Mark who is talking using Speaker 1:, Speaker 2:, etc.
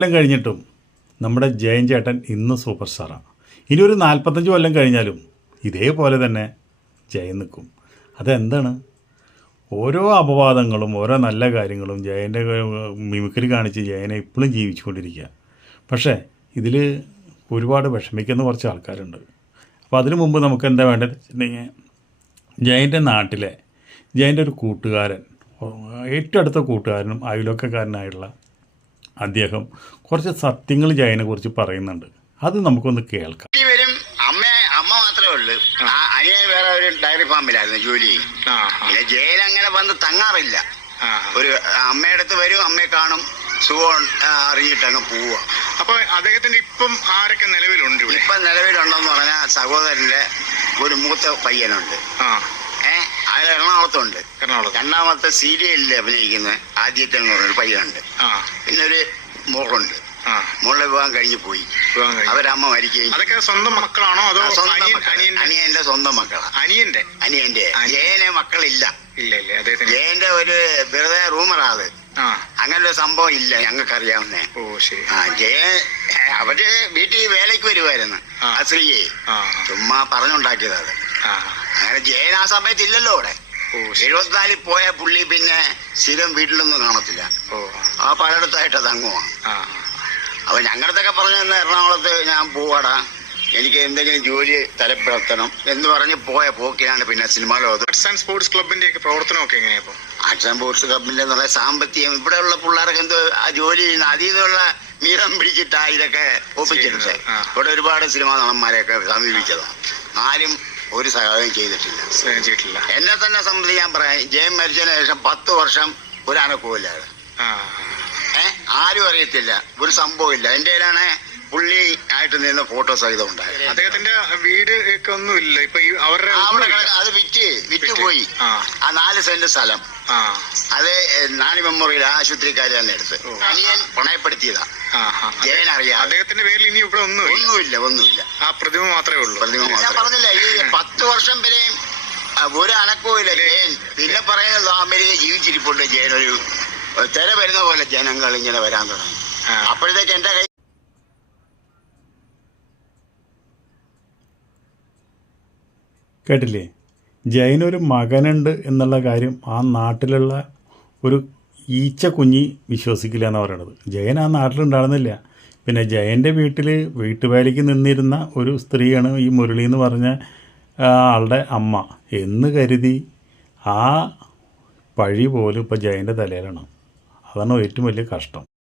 Speaker 1: കൊല്ലം കഴിഞ്ഞിട്ടും നമ്മുടെ ജയൻ ചേട്ടൻ ഇന്ന് സൂപ്പർ സ്റ്റാറാണ്. ഇനി ഒരു നാൽപ്പത്തഞ്ച് കൊല്ലം കഴിഞ്ഞാലും ഇതേപോലെ തന്നെ ജയൻ നിൽക്കും. അതെന്താണ്? ഓരോ അപവാദങ്ങളും ഓരോ നല്ല കാര്യങ്ങളും ജയന്റെ മിമിക്രി കാണിച്ച് ജയനെ ഇപ്പോഴും ജീവിച്ചുകൊണ്ടിരിക്കുക. പക്ഷേ ഇതിൽ ഒരുപാട് വിഷമിക്കുന്ന കുറച്ച് ആൾക്കാരുണ്ട്. അപ്പോൾ അതിനു മുമ്പ് നമുക്ക് എന്താ വേണ്ടത്? വെച്ചിട്ടുണ്ടെങ്കിൽ ജയന്റെ നാട്ടിലെ ജയന്റെ ഒരു കൂട്ടുകാരൻ ഏറ്റവും അടുത്ത കൂട്ടുകാരനും അയൽവക്കക്കാരനായിട്ടുള്ള അദ്ദേഹം കുറച്ച് സത്യങ്ങൾ ജയനെ കുറിച്ച് പറയുന്നുണ്ട്. അത് നമുക്കൊന്ന് കേൾക്കാം.
Speaker 2: അമ്മ അമ്മ മാത്രമേ ഉള്ളൂ. ആ അനിയൻ വേറെ ഒരു ഡയറി ഫാമിലായിരുന്നു ജോലി. പിന്നെ ജയിൽ അങ്ങനെ വന്ന് തങ്ങാറില്ല. ഒരു അമ്മയുടെ അടുത്ത് വരും അമ്മയെ കാണും സുഖം അറിഞ്ഞിട്ട് അങ്ങ് പോവുക.
Speaker 3: അപ്പൊ അദ്ദേഹത്തിന്റെ ഇപ്പം ആരൊക്കെ നിലവിലുണ്ട്
Speaker 2: ഇപ്പൊ നിലവിലുണ്ടെന്ന് പറഞ്ഞാൽ സഹോദരന്റെ ഒരു മൂത്ത പയ്യനുണ്ട്. അയാൾ എറണാകുളത്തുണ്ട്
Speaker 3: എറണാകുളത്ത്.
Speaker 2: രണ്ടാമത്തെ സീരിയലിൽ അഭിനയിക്കുന്ന ആദ്യത്തെ എന്ന് പറഞ്ഞൊരു പയ്യനുണ്ട്.
Speaker 3: ആ.
Speaker 2: പിന്നെ ഒരു മോളുണ്ട്.
Speaker 3: ആ.
Speaker 2: മോളെ വിവാഹം കഴിഞ്ഞു പോയി.
Speaker 3: വിവാഹം കഴിഞ്ഞു.
Speaker 2: അവരമ്മ മരിക്കുകയും
Speaker 3: അതൊക്കെ സ്വന്തം മക്കളാണോ അതോ
Speaker 2: ആ, സ്വന്തം
Speaker 3: അനിയൻ
Speaker 2: മക്കൾ.
Speaker 3: അനിയന്റെ
Speaker 2: അനിയന്റെ സ്വന്തം മക്കളാ.
Speaker 3: അനിയന്റെ?
Speaker 2: അനിയന്റെ.
Speaker 3: അനിയൻ.
Speaker 2: ജയനെ മക്കളില്ല.
Speaker 3: ഇല്ല ഇല്ല അദ്ദേഹത്തിന്
Speaker 2: ജയന്റെ ഒരു വെറുതെ റൂമറാ അത്.
Speaker 3: ആ.
Speaker 2: അങ്ങനെ ഒരു സംഭവം ഇല്ല ഞങ്ങൾക്ക് അറിയാവുന്നേ
Speaker 3: ഓ ശരി.
Speaker 2: ആ ജയ അവർ വീട്ടിൽ വേലയ്ക്ക് വരുമായിരുന്നു
Speaker 3: ആ.
Speaker 2: ആ സ്ത്രീയെ.
Speaker 3: ആ
Speaker 2: ചുമ്മാ പറഞ്ഞുണ്ടാക്കിയതാണ് അത്. അങ്ങനെ ജയൻ ആ സമയത്ത് ഇല്ലല്ലോ അവിടെ എഴുപത്തിനാലിൽ പോയ പുള്ളി പിന്നെ സ്ഥിരം വീട്ടിലൊന്നും കാണത്തില്ല. ആ പലയിടത്തായിട്ട് തങ്ങുവാ
Speaker 3: ആ.
Speaker 2: അപ്പൊ ഞങ്ങളടുത്തൊക്കെ പറഞ്ഞു തന്നെ എറണാകുളത്ത് ഞാൻ പോവാടാ. എനിക്ക് എന്തെങ്കിലും ജോലി തലപ്പെടുത്തണം എന്ന് പറഞ്ഞ് പോയ പോക്കിനാണ് പിന്നെ സിനിമാ ലോകത്ത്.
Speaker 3: ആർട്സ് ആൻഡ് സ്പോർട്സ് ക്ലബിന്റെ ഒക്കെ പ്രവർത്തനമൊക്കെ എങ്ങനെയാ
Speaker 2: ആർട്സ് ആൻഡ് സ്പോർട്സ് ക്ലബിന്റെ പറഞ്ഞാൽ സാമ്പത്തികം. ഇവിടെയുള്ള പിള്ളേർക്ക് എന്തോ ആ ജോലി ചെയ്യുന്ന അതിൽ നിന്നുള്ള മീറം പിടിച്ചിട്ടാ ഇതൊക്കെ ഒപ്പിച്ചിട്ടുണ്ട് ഇവിടെ ഒരുപാട് സിനിമാ നടന്മാരെയൊക്കെ സമീപിച്ചതാണ്. ആരും ഒരു സഹായം ചെയ്തിട്ടില്ല.
Speaker 3: ചെയ്തിട്ടില്ല.
Speaker 2: എന്നെ തന്നെ സംബന്ധിച്ച് ഞാൻ പറയാം ജയം മരിച്ചതിന് ശേഷം പത്ത് വർഷം ഒരു അനക്കവുമില്ലാതെ.
Speaker 3: ആ.
Speaker 2: ഏ? ആരും അറിയത്തില്ല. ഒരു സംഭവം ഇല്ല എന്റെ കയ്യിലാണ് പുള്ളി ആയിട്ട് നിന്ന ഫോട്ടോ സഹിതം ഉണ്ടായത്.
Speaker 3: അദ്ദേഹത്തിന്റെ വീട് ഒക്കെ ഒന്നുമില്ല. ഇപ്പൊ അവരുടെ
Speaker 2: അവിടെ. അത് വിറ്റ് വിറ്റ്. പോയി.
Speaker 3: ആ.
Speaker 2: നാല് സെന്റ് സ്ഥലം. അത് നാണി മെമ്മോറിയൽ ആശുപത്രിക്കാർ തന്നെ എടുത്ത്. അനിയൻ പണയപ്പെടുത്തിയതാ. ജയൻ അറിയാം
Speaker 3: അദ്ദേഹത്തിന്റെ പേരിൽ ഇനി ഇവിടെ ഒന്നും
Speaker 2: ഒന്നുമില്ല ഒന്നുമില്ല.
Speaker 3: ആ പ്രതിമ മാത്രമേ ഉള്ളൂ.
Speaker 2: പ്രതിമ മാത്രം
Speaker 3: മാത്രമേ
Speaker 2: വർഷം വരെ ഒരു അനക്കവും ജയൻ പിന്നെ പറയുന്നത് അമേരിക്ക ജീവിച്ചിരിപ്പുണ്ട് ജയൻ. ഒരു തിര വരുന്ന പോലെ ജനങ്ങൾ ഇങ്ങനെ വരാൻ തുടങ്ങി. അപ്പോഴത്തേക്ക് എന്റെ കൈ
Speaker 1: കേട്ടില്ലേ? ജയനൊരു മകനുണ്ട് എന്നുള്ള കാര്യം ആ നാട്ടിലുള്ള ഒരു ഈച്ച കുഞ്ഞി വിശ്വസിക്കില്ല എന്ന് പറയണത്. ജയൻ ആ നാട്ടിലുണ്ടായിരുന്നില്ല. പിന്നെ ജയന്റെ വീട്ടിൽ വീട്ടുവേലയ്ക്ക് നിന്നിരുന്ന ഒരു സ്ത്രീയാണ് ഈ മുരളി എന്ന് പറഞ്ഞ ആളുടെ അമ്മ എന്ന് കരുതി ആ പഴി പോലും ഇപ്പോൾ ജയന്റെ തലയിലാണ്. അതാണ് ഏറ്റവും വലിയ കഷ്ടം.